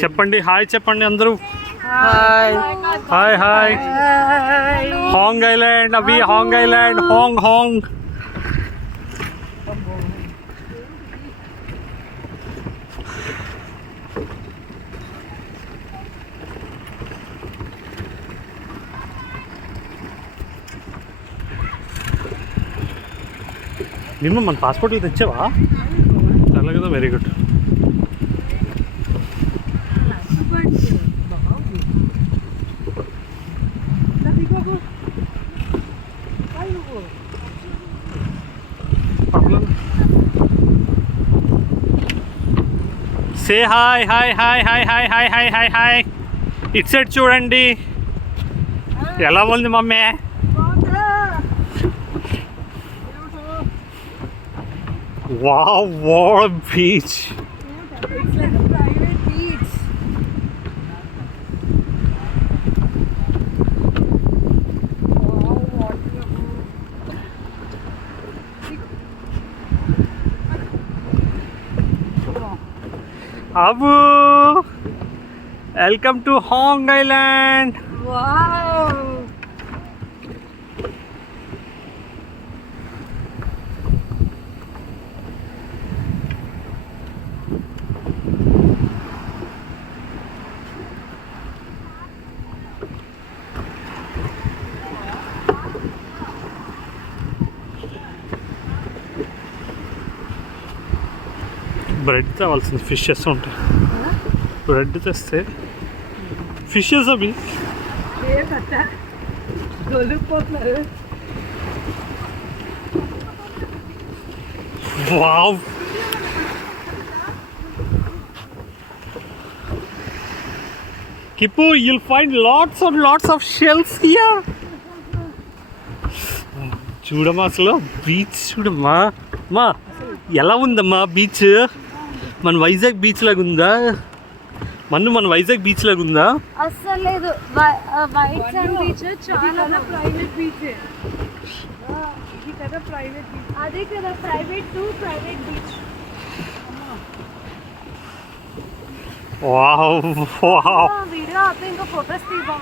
చెప్పండి హాయ్ చెప్పండి అందరూ. Hi hi hi. Hong Island Abhi, Hong Island, Hong Hong. నిన్న మన పాస్పోర్ట్లు తెచ్చావా? చాలా కదా, very good. Say hi hi hi hi hi hi hi hi hi. ఇటు సైడ్ చూడండి ఎలా ఉంది mummy. Wow, what a beach. It's like a private beach. Wow, what Abu, welcome to Hong Island. wow. Bread తేవాల్సింది, fishes ఉంటాయి. Bread తెస్తే fishes అవి దొరికిపోతున్నారు. Wow. Kipu, you'll find lots and lots of shells here. చూడమ్మా అసలు బీచ్ చూడమ్మా. మా ఎలా ఉందమ్మా బీచ్? మన వైజాగ్ బీచ్ లాగా ఉందా? మన వైజాగ్ బీచ్ లాగా ఉందా? అస్సలు లేదు. వైట్ సాండ్ బీచ్ చాలా ప్రైవేట్ బీచ్. ఇది కదా ప్రైవేట్ బీచ్. అదే కదా private beach. Wow wow. Video ఆపి ఇంకా ఫొటోస్ తీద్దాం.